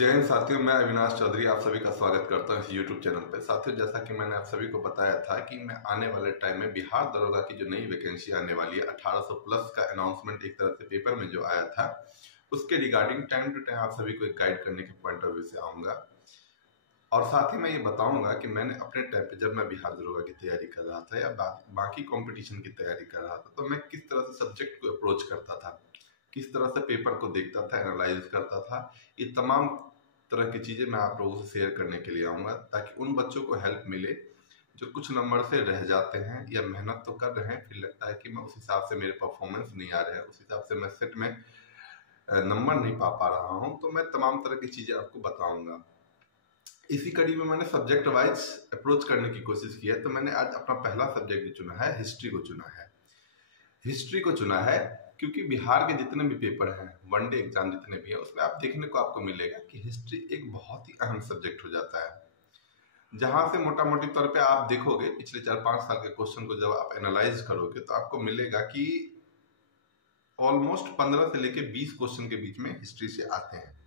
जय हिंद साथियों, मैं अविनाश चौधरी आप सभी का स्वागत करता हूं इस YouTube चैनल पे। साथियों, जैसा कि मैंने आप सभी को बताया था कि मैं आने वाले टाइम में बिहार दरोगा की जो नई वैकेंसी आने वाली है 1800 प्लस का अनाउंसमेंट एक तरह से पेपर में जो आया था, उसके रिगार्डिंग टाइम टू टाइम आप सभी को एक गाइड करने के पॉइंट ऑफ व्यू से आऊंगा। और साथ ही मैं ये बताऊंगा कि मैंने अपने टाइम पे जब मैं बिहार दरोगा की तैयारी कर रहा था या बाकी कॉम्पिटिशन की तैयारी कर रहा था, तो मैं किस तरह से सब्जेक्ट को अप्रोच करता था, किस तरह से पेपर को देखता था, एनालाइज करता था। ये तमाम तरह की चीजें मैं आप लोगों से शेयर करने के लिए आऊंगा, ताकि उन बच्चों को हेल्प मिले जो कुछ नंबर से रह जाते हैं या मेहनत तो कर रहे हैं, फिर लगता है कि मैं उस हिसाब से मेरे परफॉर्मेंस नहीं आ रहे हैं, उस हिसाब से मैं सेट में नंबर नहीं पा रहा हूं। तो मैं तमाम तरह की चीजें आपको बताऊंगा। इसी कड़ी में मैंने सब्जेक्ट वाइज अप्रोच करने की कोशिश की है। तो मैंने आज अपना पहला सब्जेक्ट जो चुना है, हिस्ट्री को चुना है। हिस्ट्री को चुना है क्योंकि बिहार के जितने भी पेपर हैं, वनडे एग्जाम जितने भी हैं, उसमें आप देखने को आपको मिलेगा कि हिस्ट्री एक बहुत ही अहम सब्जेक्ट हो जाता है। जहां से मोटा मोटी तौर पे आप देखोगे पिछले 4-5 साल के क्वेश्चन को जब आप एनालाइज करोगे तो आपको मिलेगा कि ऑलमोस्ट 15 से लेके 20 क्वेश्चन के बीच में हिस्ट्री से आते हैं।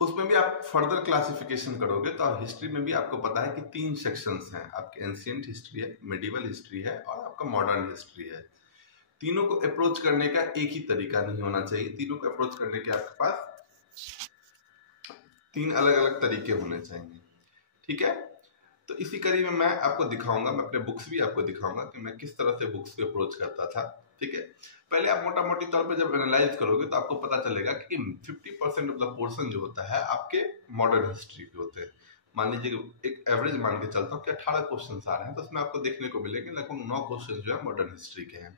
उसमें भी आप फर्दर क्लासिफिकेशन करोगे तो हिस्ट्री में भी आपको पता है कि 3 सेक्शंस हैं। आपके एंशिएंट हिस्ट्री है, मेडिवल हिस्ट्री है और आपका मॉडर्न हिस्ट्री है। तीनों को अप्रोच करने का एक ही तरीका नहीं होना चाहिए। तीनों को अप्रोच करने के आपके पास 3 अलग अलग तरीके होने चाहिए। ठीक है, तो इसी कड़ी में मैं आपको दिखाऊंगा, मैं अपने बुक्स भी आपको दिखाऊंगा कि मैं किस तरह से बुक्स को अप्रोच करता था। ठीक है, पहले आप मोटा मोटी तौर पे जब एनालाइज करोगे तो आपको पता चलेगा कि 50% ऑफ द पोर्शन जो होता है आपके मॉडर्न हिस्ट्री के होते हैं। मान लीजिए एक एवरेज मान के चलता हूँ कि 18 क्वेश्चन आ रहे हैं, तो उसमें आपको देखने को मिलेंगे लगभग 9 क्वेश्चन जो है मॉडर्न हिस्ट्री के हैं,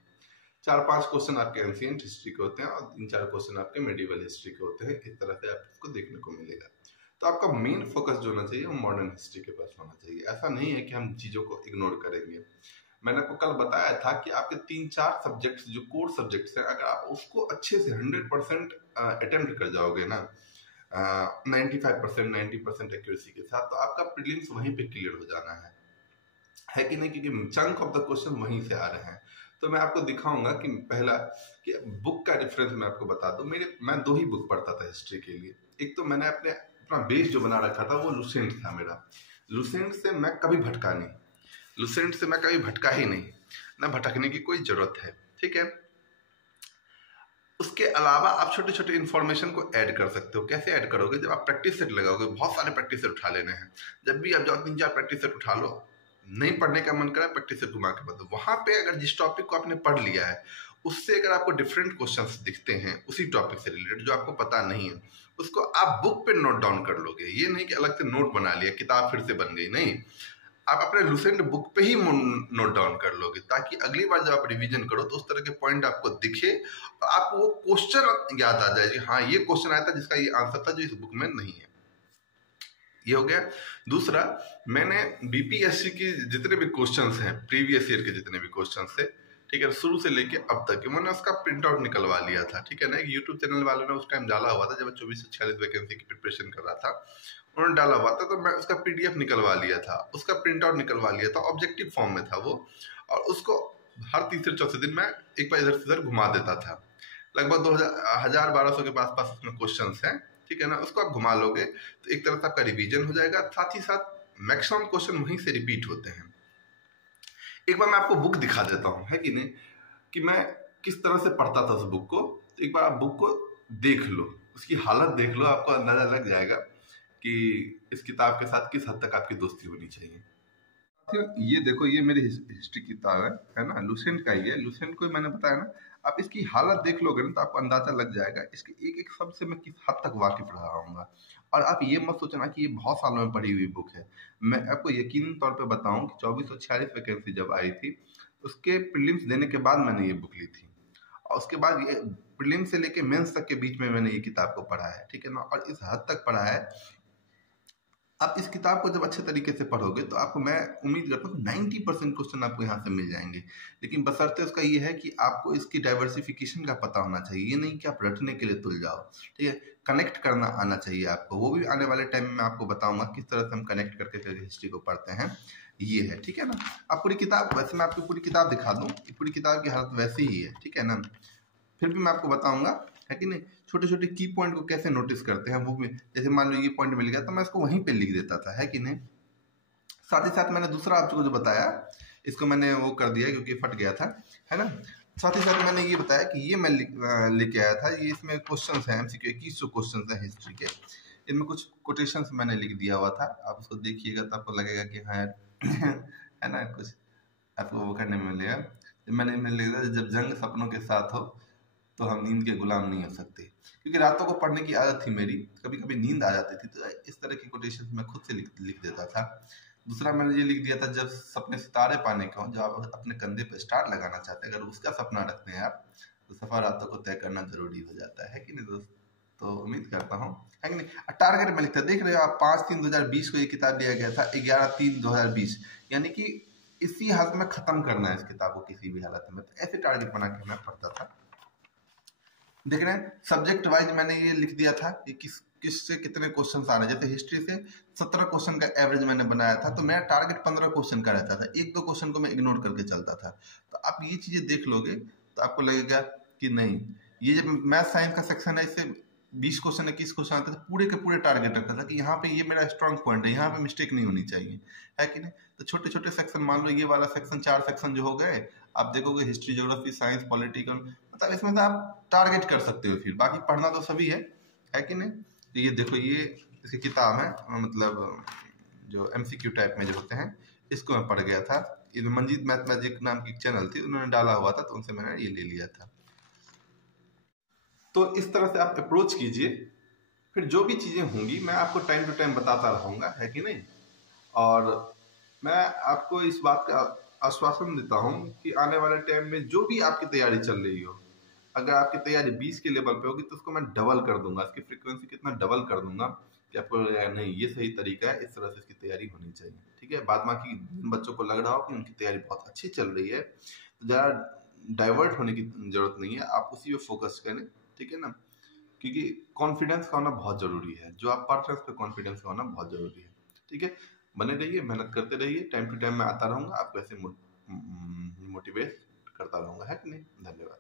4-5 क्वेश्चन आपके एंशिएंट हिस्ट्री के होते हैं और 3-4 क्वेश्चन आपके मेडिवल हिस्ट्री के होते हैं। इस तरह से आपको देखने को मिलेगा। तो आपका मेन फोकस जो होना चाहिए वो मॉडर्न हिस्ट्री के पास होना चाहिए। ऐसा नहीं है कि हम चीजों को इग्नोर करेंगे। मैंने आपको कल बताया था कि आपके 3-4 सब्जेक्ट्स जो कोर सब्जेक्ट्स हैं, अगर आप उसको अच्छे से 100% अटेम्प्ट कर जाओगे ना, 95% 90% एक्यूरेसी के साथ, तो आपका प्रीलिम्स वहीं पे क्लियर हो जाना है कि नहीं? क्योंकि चंक ऑफ द क्वेश्चन वहीं से आ रहे हैं। तो मैं आपको दिखाऊंगा कि पहला कि बुक का डिफरेंस मैं आपको बता दूं। मैं 2 ही बुक पढ़ता था हिस्ट्री के लिए। एक तो मैंने अपना बेस जो बना रखा था वो लुसेंट था मेरा। लुसेंट से मैं कभी भटका नहीं, लुसेंट से मैं कभी भटका ही नहीं, ना भटकने की कोई जरूरत है। ठीक है, उसके अलावा आप छोटे छोटे इन्फॉर्मेशन को ऐड कर सकते हो। कैसे ऐड करोगे? जब आप प्रैक्टिस सेट लगाओगे, बहुत सारे प्रैक्टिस सेट उठा लेने हैं। जब भी आप जाओ 3-4 प्रैक्टिस सेट उठा लो, नहीं पढ़ने का मन करा प्रैक्टिस सेट घुमा के बदलो। वहां पे अगर जिस टॉपिक को आपने पढ़ लिया है उससे अगर आपको डिफरेंट क्वेश्चंस दिखते हैं उसी टॉपिक से रिलेटेड जो आपको पता नहीं है, उसको आप बुक पे नोट डाउन कर लोगे। ये नहीं कि अलग से नोट बना लिया, किताब फिर से बन गई, नहीं। आप अपने लुसेंट बुक पे ही नोट डाउन कर लोगे, ताकि अगली बार जब आप रिवीजन करो तो उस तरह के पॉइंट आपको दिखे और आपको वो क्वेश्चन याद आ जाए कि हाँ, ये क्वेश्चन आया था जिसका ये आंसर था जो इस बुक में नहीं है। ये हो गया। दूसरा, मैंने बीपीएससी की जितने भी क्वेश्चंस हैं, प्रीवियस ईयर के जितने भी क्वेश्चंस थे, ठीक है, शुरू से लेके अब तक मैंने उसका प्रिंट आउट निकलवा लिया था। ठीक है ना, एक यूट्यूब चैनल वालों ने उस टाइम डाला हुआ था जब मैं 2446 वैकेंसी की प्रिपरेशन कर रहा था, उन्होंने डाला हुआ था, तो मैं उसका पीडीएफ निकलवा लिया था, उसका प्रिंट आउट निकलवा लिया था। ऑब्जेक्टिव फॉर्म में था वो, और उसको हर तीसरे चौथे दिन मैं एक बार इधर से इधर घुमा देता था। लगभग 1200 के पास उसमें क्वेश्चन हैं। ठीक है ना, उसको आप घुमा लोगे तो एक तरह से आपका रिवीजन हो जाएगा, साथ ही साथ मैक्सिमम क्वेश्चन वहीं से रिपीट होते हैं। एक बार मैं आपको बुक दिखा देता हूँ, है कि नहीं, कि मैं किस तरह से पढ़ता था उस बुक को। तो एक बार आप बुक को देख लो, उसकी हालत देख लो, आपको अंदाजा लग जाएगा कि इस किताब के साथ किस हद तक आपकी दोस्ती होनी चाहिए। ये देखो, ये मेरी हिस्ट्री किताब है ना, लुसेंट का ही है। लुसेंट को मैंने बताया ना, आप इसकी हालत देख लोगे ना तो आपको अंदाजा लग जाएगा इसके एक एक शब्द से मैं किस हद तक वाकिफ रहा हूँ। और आप ये मत सोचना कि ये बहुत सालों में पढ़ी हुई बुक है। मैं आपको यकीन तौर पे बताऊं कि 2446 वैकेंसी जब आई थी, उसके प्रीलिम्स देने के बाद मैंने ये बुक ली थी, और उसके बाद ये प्रीलिम्स से लेके मेंस तक के बीच में मैंने ये किताब को पढ़ा है। ठीक है ना, और इस हद तक पढ़ा है। आप इस किताब को जब अच्छे तरीके से पढ़ोगे तो आपको, मैं उम्मीद करता हूँ 90% क्वेश्चन आपको यहाँ से मिल जाएंगे। लेकिन बशर्ते उसका ये है कि आपको इसकी डाइवर्सिफिकेशन का पता होना चाहिए। ये नहीं कि आप रटने के लिए तुल जाओ। ठीक है, कनेक्ट करना आना चाहिए आपको। वो भी आने वाले टाइम में मैं आपको बताऊंगा किस तरह से हम कनेक्ट करके हिस्ट्री को पढ़ते हैं। ये है, ठीक है ना। आप पूरी किताब, वैसे मैं आपको पूरी किताब दिखा दूँ, पूरी किताब की हालत वैसी ही है। ठीक है ना, फिर भी मैं आपको बताऊंगा है कि नहीं। छोटे छोटे की पॉइंट को कैसे नोटिस करते हैं वो भी, जैसे मान लो ये पॉइंट मिल गया तो मैं इसको वहीं पे लिख देता था, है कि नहीं। साथ ही साथ मैंने दूसरा आपको जो बताया, इसको मैंने वो कर दिया क्योंकि फट गया था, है ना। साथ ही साथ मैंने ये बताया कि ये मैं लेके आया था, ये इसमें क्वेश्चंस हैं एमसीक्यू 2100 क्वेश्चंस हैं हिस्ट्री के। इनमें कुछ कोटेशंस मैंने लिख दिया हुआ था, आप उसको देखिएगा तो आपको लगेगा कि हाँ है ना, कुछ आपको वो करने में मिलेगा। मैंने इनमें लिख दिया, जब जंग सपनों के साथ हो तो हम नींद के गुलाम नहीं हो सकते, क्योंकि रातों को पढ़ने की आदत थी मेरी, कभी कभी नींद आ जाती थी, तो इस तरह की कोटेशन मैं खुद से लिख देता था। दूसरा मैंने ये लिख दिया था, जब सपने सितारे पाने का हो, जो आप अपने कंधे पे स्टार लगाना चाहते हैं, अगर उसका सपना रखते हैं आप, तो सफर रातों को तय करना जरूरी हो जाता है कि नहीं दोस्त। तो उम्मीद करता हूँ, है कि नहीं। टारगेट में लिखता, देख रहे हो आप, 5/3/2020 को ये किताब दिया गया था, 11/3/2020, यानी कि इसी हालत में खत्म करना है इस किताब को किसी भी हालत में। तो ऐसे टारगेट बना के मैं पढ़ता था। देख रहे हैं, सब्जेक्ट वाइज मैंने ये लिख दिया था कि किस से कितने क्वेश्चन आ रहे हैं। जैसे हिस्ट्री से 17 क्वेश्चन का एवरेज मैंने बनाया था, तो मेरा टारगेट 15 क्वेश्चन का रहता था, 1-2 क्वेश्चन को मैं इग्नोर करके चलता था। तो आप ये चीजें देख लोगे तो आपको लगेगा कि नहीं, ये जब मैथ साइंस का सेक्शन है, इससे 20 क्वेश्चन 21 क्वेश्चन आते थे, पूरे के पूरे टारगेट रखा था कि यहाँ पे ये मेरा स्ट्रॉन्ग पॉइंट है, यहाँ पे मिस्टेक नहीं होनी चाहिए, है कि नहीं। तो छोटे छोटे सेक्शन, मान लो ये वाला सेक्शन 4 सेक्शन जो हो गए, आप देखोगे हिस्ट्री, ज्योग्राफी, साइंस, पॉलिटिकल, मतलब इसमें से आप टारगेट कर सकते हो। फिर बाकी पढ़ना तो सभी है कि नहीं। तो ये देखो, ये इसकी किताब है, मतलब जो एमसीक्यू टाइप में जो होते हैं, इसको मैं पढ़ गया था। ये मंजीत मैथमेटिक नाम की चैनल थी, उन्होंने डाला हुआ था, तो उनसे मैंने ये ले लिया था। तो इस तरह से आप अप्रोच कीजिए, फिर जो भी चीजें होंगी मैं आपको टाइम टू टाइम बताता रहूंगा, है कि नहीं। और मैं आपको इस बात का आश्वासन देता हूं कि आने वाले टाइम में जो भी आपकी तैयारी चल रही हो, अगर आपकी तैयारी 20 के लेवल पे होगी तो उसको मैं डबल कर दूंगा, इसकी फ्रीक्वेंसी कितना डबल कर दूंगा कि आपको नहीं, ये सही तरीका है, इस तरह से इसकी तैयारी होनी चाहिए, ठीक है। बाद बाकी बच्चों को लग रहा हो कि उनकी तैयारी बहुत अच्छी चल रही है, तो ज़्यादा डाइवर्ट होने की जरूरत नहीं है, आप उसी पे फोकस करें, ठीक है ना। क्योंकि कॉन्फिडेंस का होना बहुत जरूरी है, जो आप पढ़ रहे हैं उस पर कॉन्फिडेंस का होना बहुत जरूरी है, ठीक है। बने रहिए, मेहनत करते रहिए, टाइम टू टाइम मैं आता रहूंगा, आपको ऐसे मोटिवेट करता रहूंगा, है कि नहीं। धन्यवाद।